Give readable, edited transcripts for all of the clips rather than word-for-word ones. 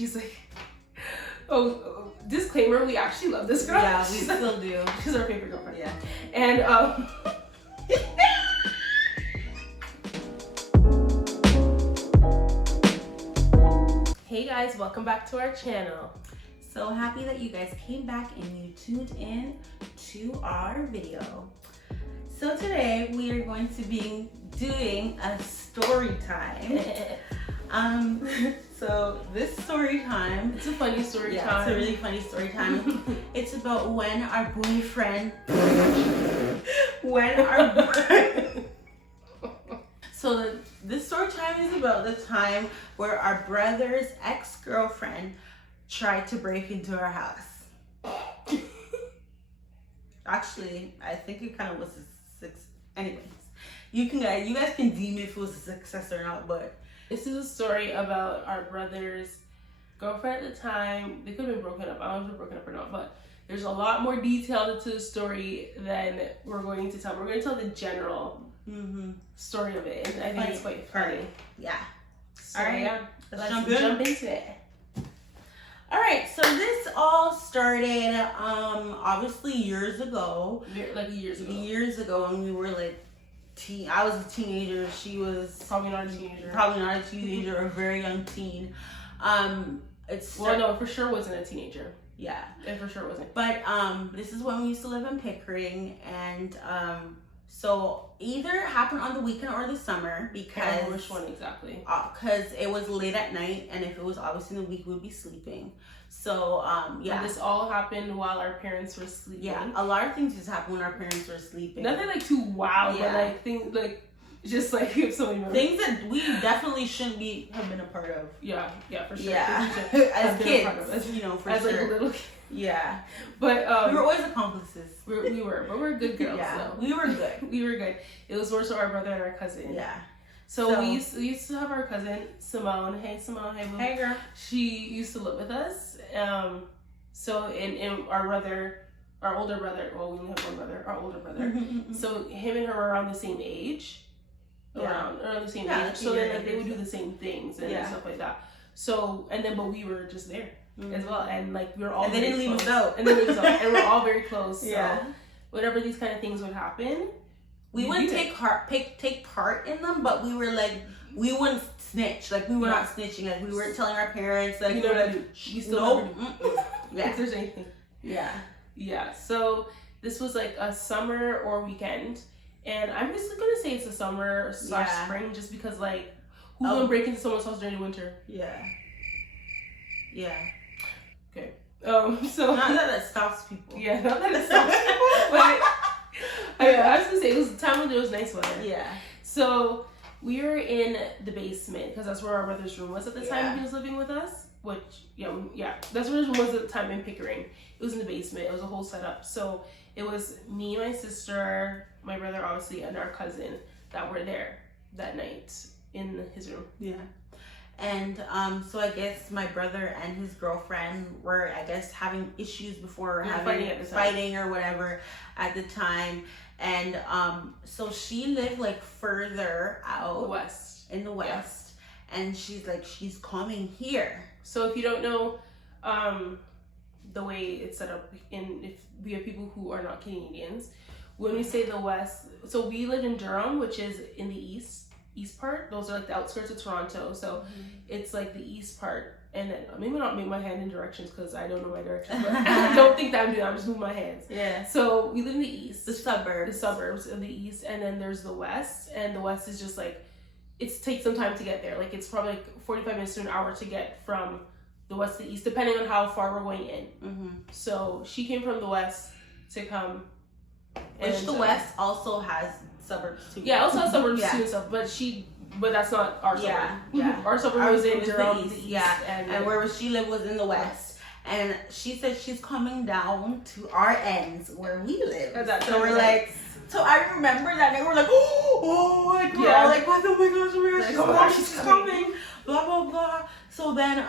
She's like, oh, disclaimer, we actually love this girl. Yeah, we still do. She's our favorite girlfriend. Yeah. And hey guys, welcome back to our channel. So happy that you guys came back and you tuned in to our video. So today we are going to be doing a story time. So this story time, It's a funny story yeah, time. it's a really funny story time. It's about when our boyfriend, so this story time is about the time where our brother's ex-girlfriend tried to break into our house. Actually, I think it kind of was a success. Anyways, you guys can deem if it was a success or not, but This is a story about our brother's girlfriend at the time. They could have been broken up. I don't know if they're broken up or not, but there's a lot more detail to the story than we're going to tell. We're going to tell the general story of it, and I think it's quite funny. Yeah. So, All right, yeah, let's let's jump in. jump into it. All right, so this all started obviously years ago. Like years ago. Years ago when we were like I was a teenager, she was Probably not a teenager. probably not a teenager, a very young teen. Well, no, for sure wasn't a teenager. Yeah. It for sure wasn't. But this is when we used to live in Pickering, and so either it happened on the weekend or the summer, I because don't know which one exactly. because it was late at night, and if it was obviously in the week, we'd be sleeping. So yeah. And this all happened while our parents were sleeping. Yeah, a lot of things just happened when our parents were sleeping. Nothing like too wild, Yeah. but like things like just like if somebody Things that we definitely shouldn't have been a part of. Yeah, for sure. Yeah, Things we should have as been a kids, part of. As, you know, for as sure. like a little kid. Yeah, But we were always accomplices. we were, but we're good girls. Yeah, So. we were good. We were good. It was more so our brother and our cousin. Yeah. So we used to have our cousin Simone. Hey Simone, hey boo. Hey girl. She used to live with us. So and our brother, our older brother. Well, we only have one brother. Our older brother. So him and her were around the same age. Around the same age. So then like they would do the same things and stuff like that. So but we were just there as well, and like we were all. And they didn't leave us out. And they didn't leave us out, and we're all very close. So Yeah. whenever these kind of things would happen, We wouldn't take part in them, but we were like, we wouldn't snitch. Like we were not snitching. Like we weren't telling our parents. Like You we were know, like, we still yeah, if there's anything. yeah. So this was like a summer or weekend, and I'm just gonna say it's a summer / spring, just because like who's gonna break into someone's house during the winter? Yeah. Okay. So Not that stops people. yeah, not that it stops people, but I was gonna say it was a time when there was nice weather. Yeah. So we were in the basement because that's where our brother's room was at the time he was living with us. That's where his room was at the time in Pickering. It was in the basement. It was a whole setup. So it was me, my sister, my brother, obviously, and our cousin that were there that night in his room. Yeah. And so I guess my brother and his girlfriend were, I guess, having issues before fighting or whatever at the time. And so she lived like further out in the west, and she's coming here. So if you don't know the way it's set up, if we have people who are not Canadians, when we say the west, so we live in Durham, which is in the east part. Those are like the outskirts of Toronto, so it's like the east part. And then maybe not make my hand in directions because I don't know my directions, but I don't think that I'm doing. I'm just moving my hands. Yeah. So we live in the east, the suburbs of the east, and then there's the west, and the west is just like it takes some time to get there. Like it's probably like 45 minutes to an hour to get from the west to the east, depending on how far we're going in. So she came from the west to come. Which the west also has suburbs too. Yeah, also has suburbs too and stuff, but that's not our suburb. Yeah. Our suburb was in Durham, the east. And where she lived was in the west. And she said she's coming down to our ends where we live. So we're like, so I remember that night we're like, oh my god, all like, what? Oh my gosh, she's coming, blah blah blah. So then,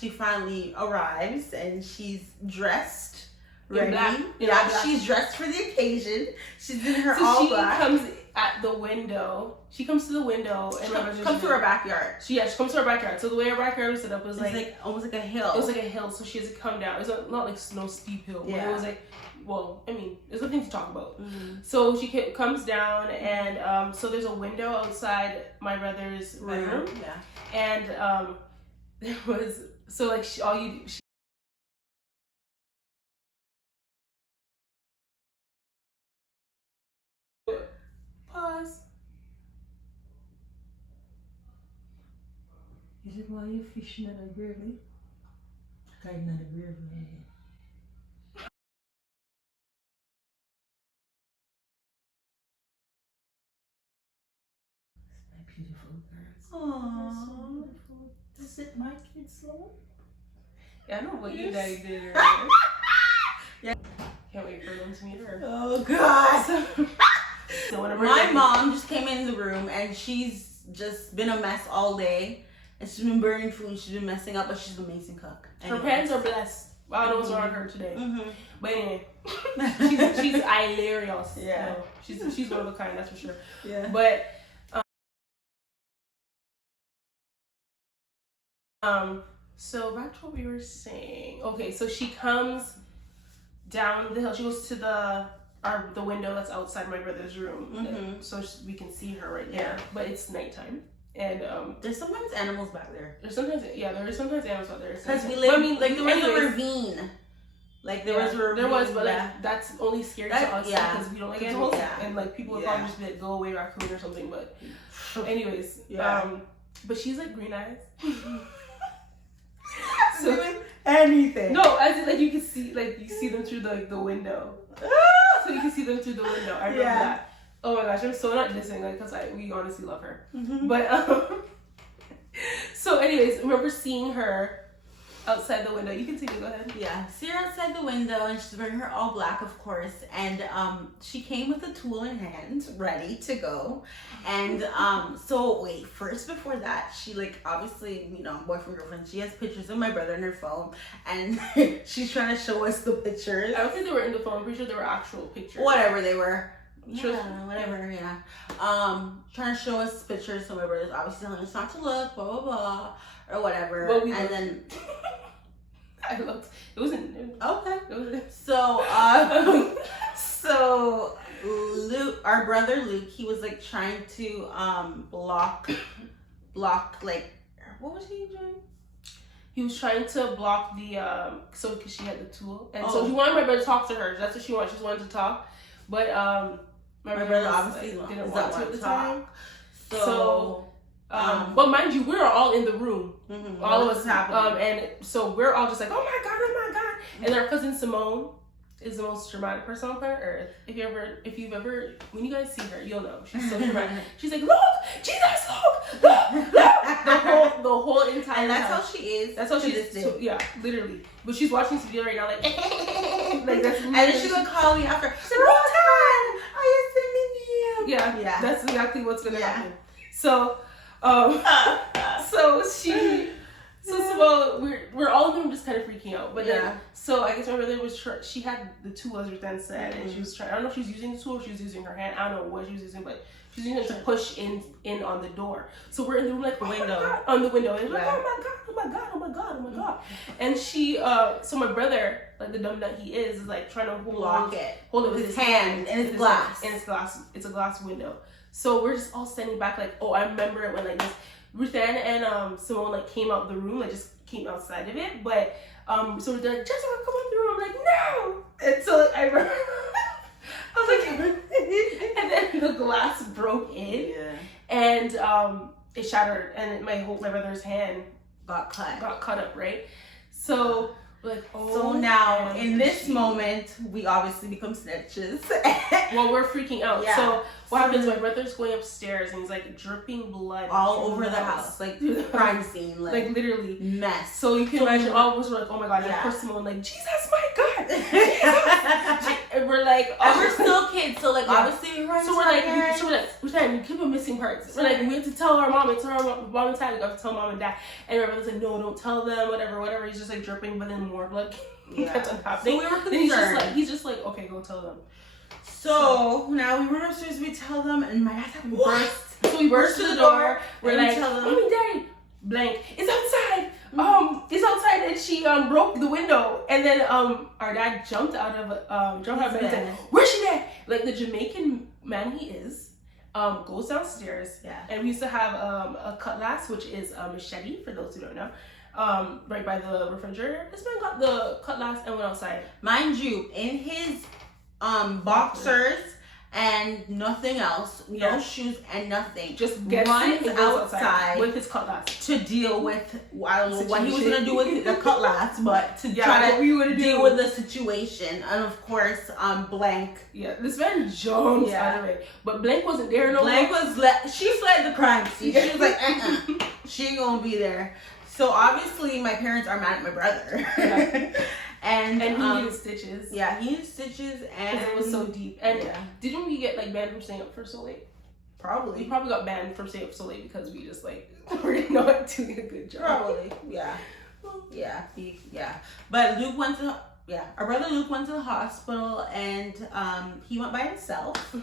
she finally arrives and she's dressed, ready. She's dressed for the occasion. She's in her all black. Comes at the window. She comes to the window and she comes to her backyard. She comes to her backyard. So the way her backyard was set up was like almost like a hill. It was like a hill, so she has to come down. It's not like no steep hill. But it was like, well, I mean, there's nothing to talk about. Mm-hmm. So she comes down, and so there's a window outside my brother's bedroom. Yeah. And there was pause. Is it why you're fishing at a gravely? Guiding at a gravely. My beautiful girls. Aww. So beautiful. Is it my kids slow? Yeah, I know what you daddy did. Yeah. Can't wait for them to meet her. Oh God. So my mom just came in the room and she's just been a mess all day. And she's been burning food. She's been messing up, but she's an amazing cook. Her parents are blessed. I don't know what's wrong with her today. Mm-hmm. But anyway, she's hilarious. Yeah. She's one of a kind, that's for sure. Yeah. But so back to what we were saying. Okay, so she comes down the hill. She goes to the window that's outside my brother's room, so we can see her right there. But it's nighttime, and there's sometimes animals back there. There is sometimes animals out there. Because we live, there was a ravine. Like there was a ravine. There was, but like that's only scary to us because we don't like animals, and like people would probably just be like, "Go away, raccoon" or something. But anyways, but she's like green eyes. So anything. No, as in like you see them through the window. So you can see them through the window. I remember that. Oh my gosh, I'm so not dissing, like, because we honestly love her. Mm-hmm. But so anyways, I remember seeing her outside the window. You can see me. Go ahead. Yeah, see her outside the window, and she's wearing her all black, of course. And she came with a tool in hand, ready to go. And so wait, first before that, she like obviously boyfriend girlfriend. She has pictures of my brother on her phone, and she's trying to show us the pictures. I don't think they were in the phone. I'm pretty sure they were actual pictures. Whatever they were. Yeah, whatever. Yeah. Trying to show us pictures. So my brother's obviously telling us not to look, blah blah blah, or whatever. Well, and then. I looked. It wasn't. Okay. It wasn't. So Luke, our brother Luke, he was like trying to block like, what was he doing? He was trying to block the because she had the tool, and so he wanted my brother to talk to her. That's what she wanted. She just wanted to talk, but my brother obviously didn't want to at the time. So. But mind you, we're all in the room. Mm-hmm. All of us happening. And so we're all just like, oh my god. And our cousin Simone is the most dramatic person on planet Earth. If you've ever, when you guys see her, you'll know. She's so dramatic. She's like, look, Jesus, look. The whole entire And that's how she is. That's how she is. So, yeah, literally. But she's watching this video right now, like that's. And then she would call me after. Rotan, are you sending you? Yeah, that's exactly what's gonna happen. So. So we're all of them just kind of freaking out, but then so I guess my brother she had the tool as Ruth said, and she was trying. I don't know if she was using the tool, or she was using her hand. I don't know what she was using, but she's using it to push in on the door. So we're in the room like on the window, and like oh my god, and she so my brother, like the dumb nut he is like trying to hold it with his hand, and it's glass, it's a glass window. So we're just all standing back like, oh, I remember it when like this Ruth Ann and Simone like came out the room, like just came outside of it. But so they're like, Jessica, come out the room. I'm like, no. And so like, I remember I was like, and then the glass broke in, and it shattered, and my brother's hand got cut up, right? So. Like, so now in this moment we obviously become snitches. Well, we're freaking out. Yeah. So what happens? My brother's going upstairs and he's like dripping blood all over the house, like crime scene, like literally mess. So you can imagine all of us were like, oh my god, and of course Simone like, Jesus, my god, Jesus. And we're like, and we're still kids, so like obviously we're we're trying to keep on missing parts. We're like, we have to tell our mom and mom and dad. We have to tell mom and dad, and my brother's like, no, don't tell them, whatever. He's just like dripping, but then more blood kept on happening. So we were concerned. He's just like, okay, go tell them. So now we run upstairs, we tell them, and my dad's like, what? So we burst to the door. We're like, tell them, Mommy, Daddy, blank, it's outside. It's outside, and she broke the window. And then our dad jumped out of bed and said, where's she at? Like the Jamaican man he is, goes downstairs. Yeah. And we used to have a cutlass, which is a machete, for those who don't know. Right by the refrigerator. This man got the cutlass and went outside. Mind you, in his boxers and nothing else, no shoes and nothing, Just runs outside with his cutlass to deal with, I don't know what he was gonna do with the cutlass, but to try to deal with the situation. And of course, Blank. Yeah, this man jumped out of it, but Blank wasn't there no more. Blank was she fled the crime scene. She was like, she ain't gonna be there. So obviously, my parents are mad at my brother. Yeah. And he needed stitches. Yeah, he needed stitches, and it was so deep. And didn't we get like banned from staying up for so late? Probably. We probably got banned from staying up so late because we just like we're not doing a good job. Probably, yeah. But Luke went to our brother Luke went to the hospital, and he went by himself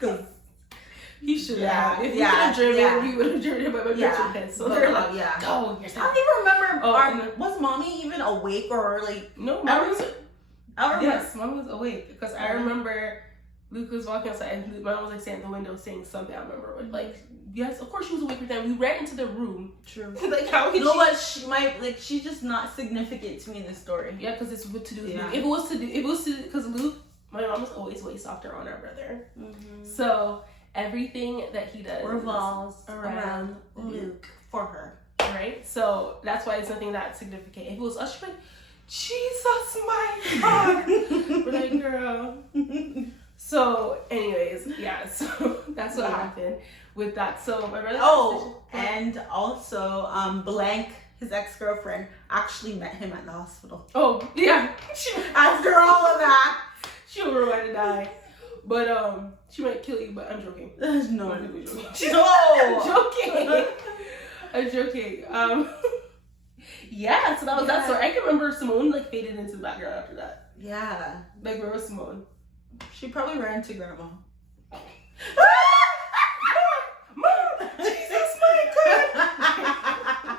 because he should have. If we could have driven, we would have driven. But my parents were pissed, so they're like, "Go yourself." I don't even remember. Was mommy even awake or like? No, mom was. Yes, mom was awake because I remember Luke was walking outside and mom was like standing at the window saying something. I remember like, yes, of course she was awake with them. We ran into the room. True. Like how? You know what? She's just not significant to me in this story. Yeah, because it's what to do with Luke. If it was to because Luke, my mom was always way softer on our brother. Mm-hmm. So everything that he does revolves around Luke for her. Right? So that's why it's nothing that significant. If it was us, she'd be like, Jesus, my God. We're like, girl. So, anyways, so that's what happened with that. So my brother. And also, Blank, his ex-girlfriend, actually met him at the hospital. Oh, yeah. After all of that, she would want to die. But she might kill you. But I'm joking. No, I'm joking. I'm joking. Yeah. So that was that story. I can remember Simone like faded into the background after that. Yeah. Like where was Simone? She probably ran to grandma. Mom! Jesus, my God!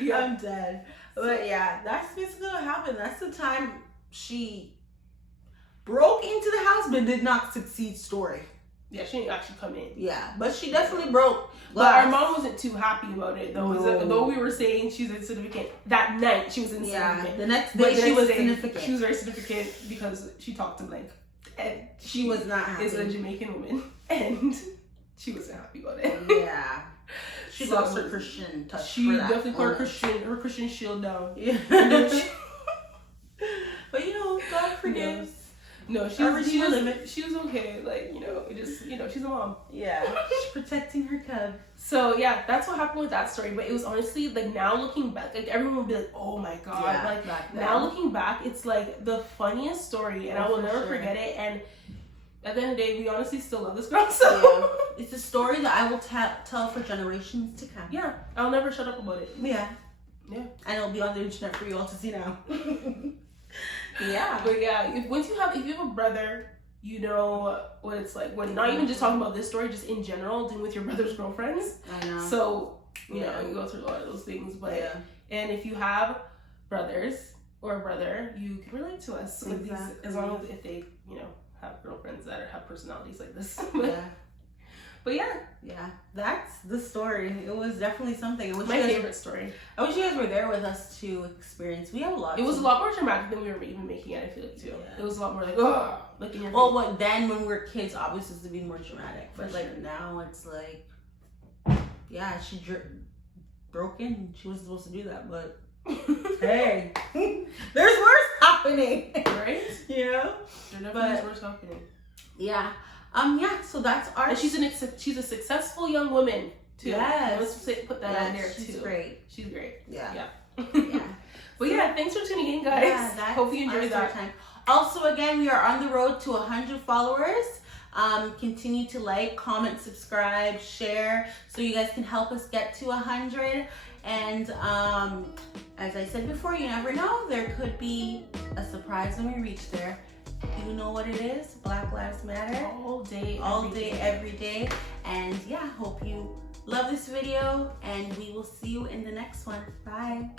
Yeah. I'm dead. But yeah, that's basically what happened. That's the time she broke into the house but did not succeed story. Yeah, she didn't actually come in. Yeah, but she definitely broke glass. But our mom wasn't too happy about it though. No. Though we were saying she's insignificant, that night she was insignificant. Yeah, the next day she was significant. She was very significant because she talked to Blank. And she was not happy. Is a Jamaican woman. And she wasn't happy about it. Yeah. She lost her Christian touch. She definitely put her Christian shield down. Yeah. But you know, God forgives. No, she was okay. Like, it just, she's a mom. Yeah. She's protecting her cub. So, yeah, that's what happened with that story. But it was honestly, like, now looking back, like, everyone would be like, oh my God. Yeah, like, now looking back, it's, like, the funniest story. And I will never forget it. And at the end of the day, we honestly still love this girl. So, it's a story that I will tell for generations to come. Yeah. I'll never shut up about it. Yeah. Yeah. And it'll be on the internet for you all to see now. Yeah. But yeah, if you have a brother, you know what it's like. When not even just talking about this story, just in general, dealing with your brother's girlfriends. I know. So, you know, you go through a lot of those things. But and if you have brothers or a brother, you can relate to us with these, as long as if they, have girlfriends that have personalities like this. But yeah, that's the story. It was definitely something. It was my favorite story. I wish you guys were there with us to experience. We have a lot. It was a lot more dramatic than we were even making it. I feel like too. Yeah. It was a lot more like, oh, like in your. Well, then when we were kids, obviously it's to be more dramatic. But now it's like, yeah, she broke in. She wasn't supposed to do that, but hey, there's worse happening, right? Yeah, there definitely is worse happening. Yeah. So that's our. And she's a successful young woman too. Yes. Let's put that out there too. She's great. She's great. Yeah. But yeah, thanks for tuning in, guys. Yeah, hope you enjoyed that. Time. Also, again, we are on the road to 100 followers. Continue to like, comment, subscribe, share, so you guys can help us get to 100. And as I said before, you never know. There could be a surprise when we reach there. You know what it is. Black Lives Matter. All day, every day. And yeah, hope you love this video, and we will see you in the next one. Bye.